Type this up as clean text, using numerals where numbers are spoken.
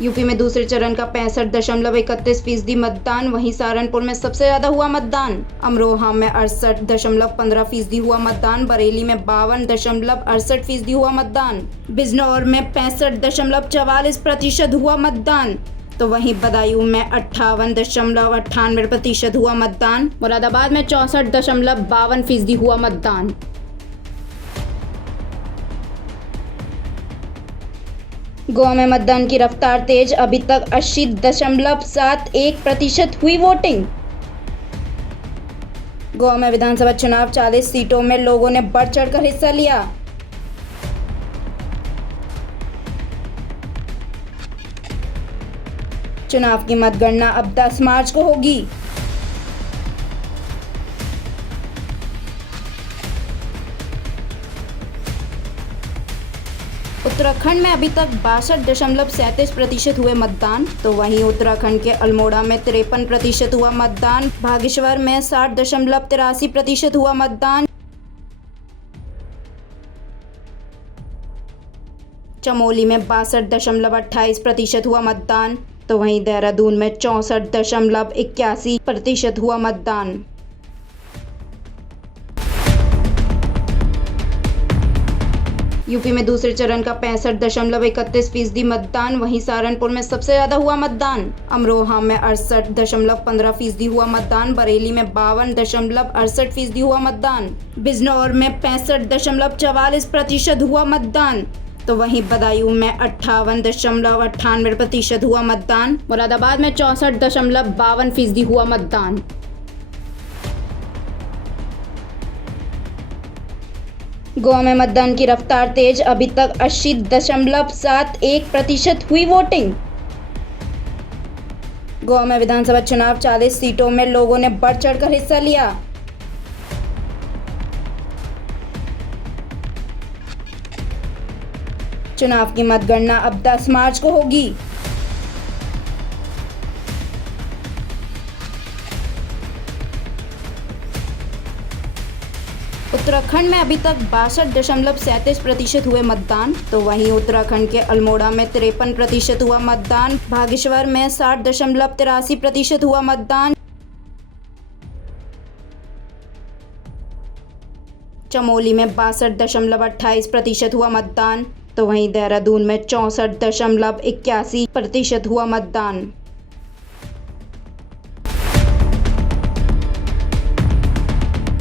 UP में दूसरे चरण का 65.31% मतदान। वहीं सहारनपुर में सबसे ज्यादा हुआ मतदान। अमरोहा में 68.15% हुआ मतदान। बरेली में 52.68% हुआ मतदान। बिजनौर में 65.44% हुआ मतदान। तो वहीं बदायूं में 58.98% हुआ मतदान। मुरादाबाद में 64.52% हुआ मतदान। गोवा में मतदान की रफ्तार तेज। अभी तक 80.71% हुई वोटिंग। गोवा में विधानसभा चुनाव 40 सीटों में लोगों ने बढ़ चढ़कर हिस्सा लिया। चुनाव की मतगणना अब 10 मार्च को होगी। उत्तराखंड में अभी तक 62.37% हुए मतदान। तो वहीं उत्तराखंड के अल्मोड़ा में 53% हुआ मतदान। बागेश्वर में 60.83% हुआ मतदान। चमोली में 62.28% हुआ मतदान। तो वहीं देहरादून में 64.81% हुआ मतदान। यूपी में दूसरे चरण का 65.31% मतदान। वहीं सहारनपुर में सबसे ज्यादा हुआ मतदान। अमरोहा में 68.15% हुआ मतदान। बरेली में 52.68% हुआ मतदान। बिजनौर में 65.44% हुआ मतदान। तो वहीं बदायूं में 58.98% हुआ मतदान। मुरादाबाद में 64.52% हुआ मतदान। गोवा में मतदान की रफ्तार तेज। अभी तक 80.71% हुई वोटिंग। गोवा में विधानसभा चुनाव 40 सीटों में लोगों ने बढ़ चढ़कर हिस्सा लिया। चुनाव की मतगणना अब 10 मार्च को होगी। उत्तराखंड में अभी तक 62.37% हुए मतदान। तो वहीं उत्तराखंड के अल्मोड़ा में 53% हुआ मतदान। बागेश्वर में 60.83% हुआ मतदान। चमोली में 62.28% हुआ मतदान। तो वहीं देहरादून में 64.81% हुआ मतदान।